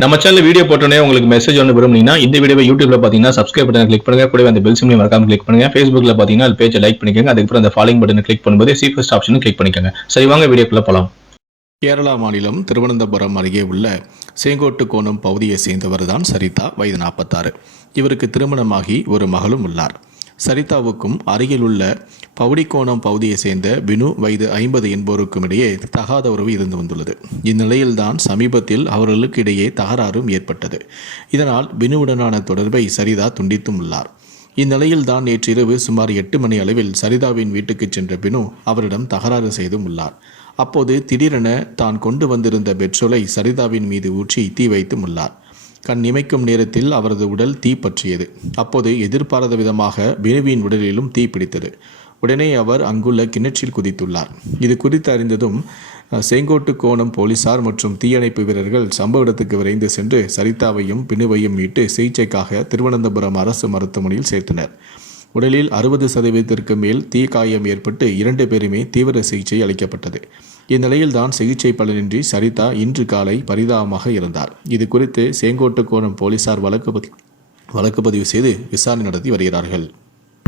நம்ம channel video போட்டோன்னே உங்களுக்கு மெசேஜ் ஒன்று விரும்புனீங்கன்னா இந்த வீடியோ யூடியூப்ல பார்த்தீங்கன்னா சப்ஸ்கிரைப் பட்டனை கிளிக் பண்ணுங்க. கூட அந்த பெல் சிம்லையும் மறக்காம கிளிக் பண்ணுங்க. ஃபேஸ்புக்ல பார்த்தீங்கன்னா அது பேஜை லைக் பண்ணிக்கோங்க. அதுக்கப்புறம் அந்த ஃபாலோயிங் பட்டனை கிளிக் பண்ணும்போது சீஃபஸ்ட் ஆப்ஷனும் கிளிக் பண்ணிக்கோங்க. சரி வாங்க வீடியோக்குள்ள போலாம். கேரளா மாநிலம் திருவனந்தபுரம் அருகே உள்ள செங்கோட்டு கோணம் பகுதியை சேர்ந்தவர் தான் சரிதா வயது நாற்பத்தாறு இவருக்கு திருமணமாகி ஒரு மகளும் உள்ளார். சரிதாவுக்கும் அருகிலுள்ள பவுடிக்கோணம் பகுதியை சேர்ந்த வினு வயது ஐம்பது என்போருக்கும் இடையே தகாத உறவு இருந்து வந்துள்ளது. இந்நிலையில்தான் சமீபத்தில் அவர்களுக்கு இடையே தகராறும் ஏற்பட்டது. இதனால் வினுவுடனான தொடர்பை சரிதா துண்டித்தும் உள்ளார். இந்நிலையில்தான் நேற்றிரவு சுமார் எட்டு மணி அளவில் சரிதாவின் வீட்டுக்கு சென்ற பினு அவரிடம் தகராறு செய்தும் உள்ளார். அப்போது திடீரென தான் கொண்டு வந்திருந்த பெட்ரோலை சரிதாவின் மீது ஊற்றி தீ வைத்தும் உள்ளார். கண் இமைக்கும் நேரத்தில் அவரது உடல் தீ பற்றியது. அப்போது எதிர்பாராத விதமாக பினுவியின் உடலிலும் தீ பிடித்தது. உடனே அவர் அங்குள்ள கிணற்றில் குதித்துள்ளார். இது குறித்து அறிந்ததும் செங்கோட்டு கோணம் போலீசார் மற்றும் தீயணைப்பு வீரர்கள் சம்பவ இடத்துக்கு விரைந்து சென்று சரிதாவையும் பினுவையும் மீட்டு சிகிச்சைக்காக திருவனந்தபுரம் அரசு மருத்துவமனையில் சேர்த்தனர். உடலில் அறுபது சதவீதத்திற்கு மேல் தீ காயம் ஏற்பட்டு இரண்டு பேருமே தீவிர சிகிச்சை அளிக்கப்பட்டது. இந்நிலையில்தான் சிகிச்சை பலனின்றி சரிதா இன்று காலை பரிதாபமாக இருந்தார். இது குறித்து செங்கோட்டுக்கோணம் போலீசார் வழக்கு பதி- வழக்கு பதிவு செய்து விசாரணை நடத்தி வருகிறார்கள்.